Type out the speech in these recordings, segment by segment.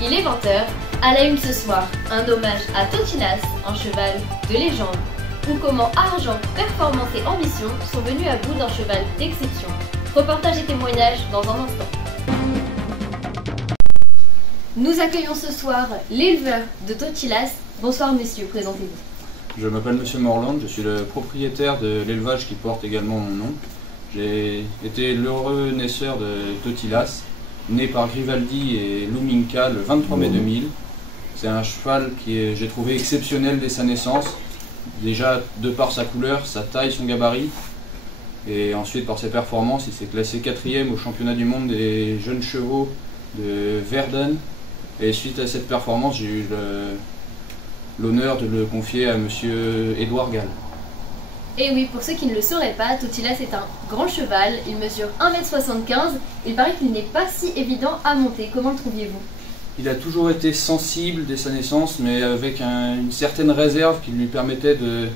il est 20h. À la une ce soir, un hommage à Totilas, un cheval de légende, ou comment argent, performance et ambition sont venus à bout d'un cheval d'exception. Reportage et témoignages dans un instant. Nous accueillons ce soir l'éleveur de Totilas. Bonsoir monsieur, présentez-vous. Je m'appelle Monsieur Morland, je suis le propriétaire de l'élevage qui porte également mon nom. J'ai été l'heureux naisseur de Totilas, né par Grivaldi et Luminka le 23 mai 2000. C'est un cheval que j'ai trouvé exceptionnel dès sa naissance, déjà de par sa couleur, sa taille, son gabarit, et ensuite par ses performances. Il s'est classé 4e au championnat du monde des jeunes chevaux de Verden, et suite à cette performance, j'ai eu l'honneur de le confier à Monsieur Édouard Gall. Et oui, pour ceux qui ne le sauraient pas, Totilas est un grand cheval, il mesure 1,75 m, il paraît qu'il n'est pas si évident à monter. Comment le trouviez-vous? Il a toujours été sensible dès sa naissance, mais avec une certaine réserve qui lui permettait de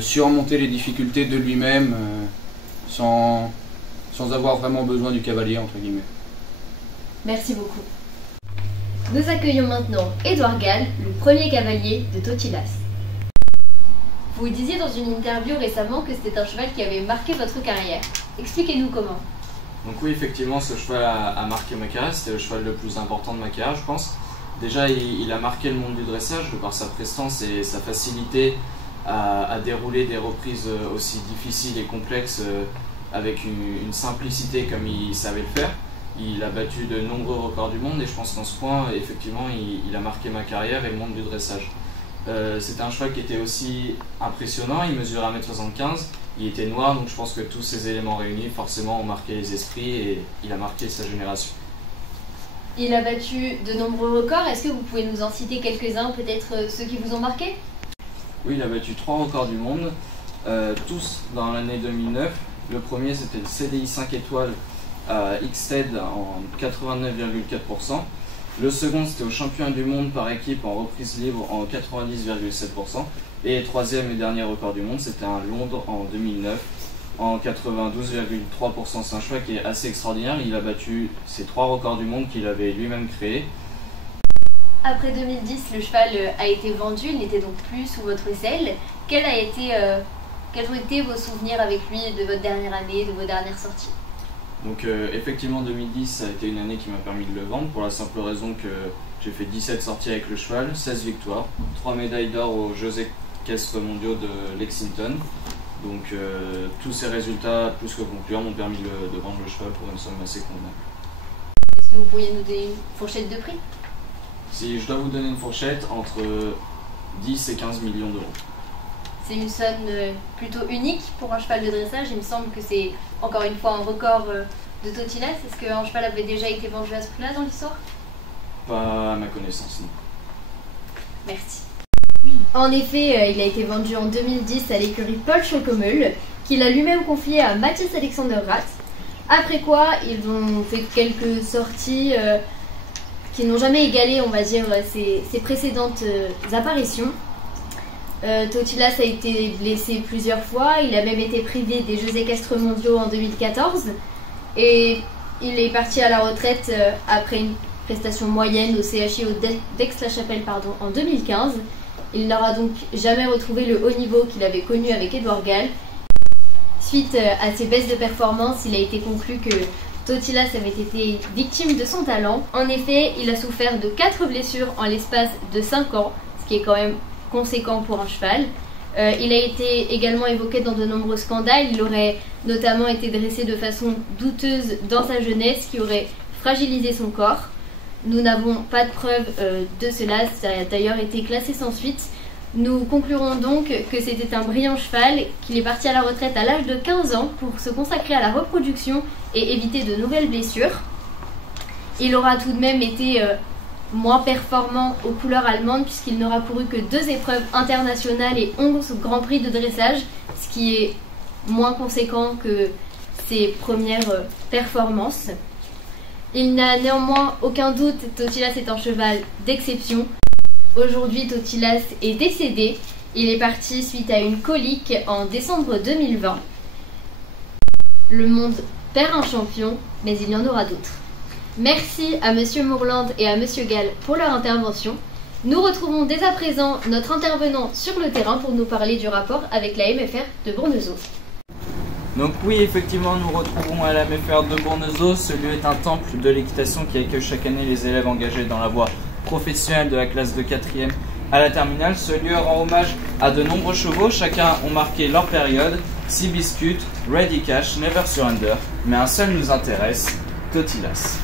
surmonter les difficultés de lui-même sans avoir vraiment besoin du cavalier, entre guillemets. Merci beaucoup. Nous accueillons maintenant Édouard Gall, le premier cavalier de Totilas. Vous disiez dans une interview récemment que c'était un cheval qui avait marqué votre carrière. Expliquez-nous comment. Donc oui, effectivement, ce cheval a marqué ma carrière. C'était le cheval le plus important de ma carrière, je pense. Déjà, il a marqué le monde du dressage de par sa prestance et sa facilité à dérouler des reprises aussi difficiles et complexes avec une simplicité comme il savait le faire. Il a battu de nombreux records du monde et je pense qu'en ce point, effectivement, il a marqué ma carrière et le monde du dressage. C'était un cheval qui était aussi impressionnant, il mesurait 1,75 m, il était noir, donc je pense que tous ces éléments réunis forcément ont marqué les esprits et il a marqué sa génération. Il a battu de nombreux records, est-ce que vous pouvez nous en citer quelques-uns, peut-être ceux qui vous ont marqué? Oui, il a battu 3 records du monde, tous dans l'année 2009. Le premier c'était le CDI 5 étoiles à X-TED en 89,4%. Le second, c'était au championnat du monde par équipe en reprise libre en 90,7%. Et le troisième et dernier record du monde, c'était à Londres en 2009 en 92,3%. C'est un cheval qui est assez extraordinaire. Il a battu ces 3 records du monde qu'il avait lui-même créés. Après 2010, le cheval a été vendu, il n'était donc plus sous votre aisselle. Quels ont été vos souvenirs avec lui de votre dernière année, de vos dernières sorties? Donc effectivement 2010 ça a été une année qui m'a permis de le vendre pour la simple raison que j'ai fait 17 sorties avec le cheval, 16 victoires, 3 médailles d'or aux Jeux équestres mondiaux de Lexington. Donc tous ces résultats plus que concluants m'ont permis de vendre le cheval pour une somme assez convenable. Est-ce que vous pourriez nous donner une fourchette de prix? Si je dois vous donner une fourchette, entre 10 et 15 millions d'euros. C'est une somme plutôt unique pour un cheval de dressage. Il me semble que c'est encore une fois un record de Totilas. Est-ce qu'un cheval avait déjà été vendu à ce prix-là dans l'histoire? Pas à ma connaissance, non. Merci. En effet, il a été vendu en 2010 à l'écurie Paul Schockemöhle, qu'il a lui-même confié à Matthias Alexander Rath. Après quoi, ils ont fait quelques sorties qui n'ont jamais égalé, on va dire, ses précédentes apparitions. Totilas a été blessé plusieurs fois, il a même été privé des Jeux équestres mondiaux en 2014 et il est parti à la retraite après une prestation moyenne au CHI d'Aix-la-Chapelle en 2015. Il n'aura donc jamais retrouvé le haut niveau qu'il avait connu avec Édouard Gall. Suite à ses baisses de performance, il a été conclu que Totilas avait été victime de son talent. En effet, il a souffert de 4 blessures en l'espace de 5 ans, ce qui est quand même conséquent pour un cheval. Il a été également évoqué dans de nombreux scandales. Il aurait notamment été dressé de façon douteuse dans sa jeunesse, qui aurait fragilisé son corps. Nous n'avons pas de preuve de cela, ça a d'ailleurs été classé sans suite. Nous conclurons donc que c'était un brillant cheval, qu'il est parti à la retraite à l'âge de 15 ans pour se consacrer à la reproduction et éviter de nouvelles blessures. Il aura tout de même été moins performant aux couleurs allemandes puisqu'il n'aura couru que 2 épreuves internationales et 11 grands prix de dressage, ce qui est moins conséquent que ses premières performances. Il n'a néanmoins aucun doute, Totilas est un cheval d'exception. Aujourd'hui, Totilas est décédé. Il est parti suite à une colique en décembre 2020. Le monde perd un champion, mais il y en aura d'autres. Merci à Monsieur Mourland et à Monsieur Gall pour leur intervention. Nous retrouvons dès à présent notre intervenant sur le terrain pour nous parler du rapport avec la MFR de Bournezeau. Donc oui, effectivement, nous retrouvons à la MFR de Bournezeau. Ce lieu est un temple de l'équitation qui accueille chaque année les élèves engagés dans la voie professionnelle de la classe de 4e à la terminale. Ce lieu rend hommage à de nombreux chevaux. Chacun ont marqué leur période. Seabiscuit, Ready Cash, Never Surrender. Mais un seul nous intéresse, Totilas.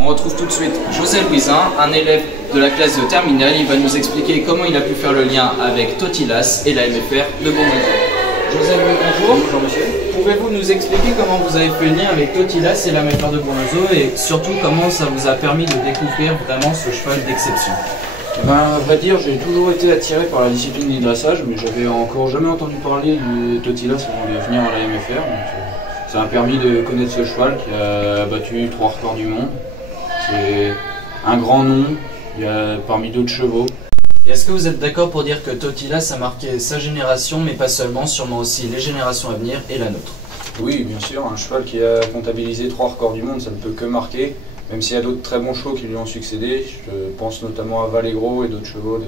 On retrouve tout de suite José Louisin, un élève de la classe de terminale. Il va nous expliquer comment il a pu faire le lien avec Totilas et la MFR de Bournezeau. José Louis, bonjour. Bonjour monsieur. Pouvez-vous nous expliquer comment vous avez fait le lien avec Totilas et la MFR de Bournezeau et surtout comment ça vous a permis de découvrir vraiment ce cheval d'exception? À vrai dire, j'ai toujours été attiré par la discipline du dressage, mais j'avais encore jamais entendu parler de Totilas avant de venir à la MFR. Donc, ça m'a permis de connaître ce cheval qui a battu 3 records du monde. C'est un grand nom parmi d'autres chevaux. Et est-ce que vous êtes d'accord pour dire que Totilas a marqué sa génération, mais pas seulement, sûrement aussi les générations à venir et la nôtre? Oui, bien sûr, un cheval qui a comptabilisé 3 records du monde, ça ne peut que marquer, même s'il y a d'autres très bons chevaux qui lui ont succédé. Je pense notamment à Vallegro et d'autres chevaux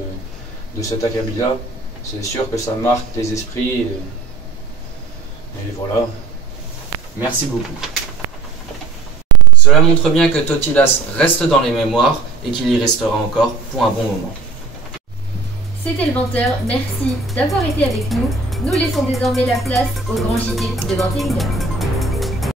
de cet acabit-là. C'est sûr que ça marque les esprits et voilà. Merci beaucoup. Cela montre bien que Totilas reste dans les mémoires et qu'il y restera encore pour un bon moment. C'était le 20h, merci d'avoir été avec nous. Nous laissons désormais la place au grand JT de 21h.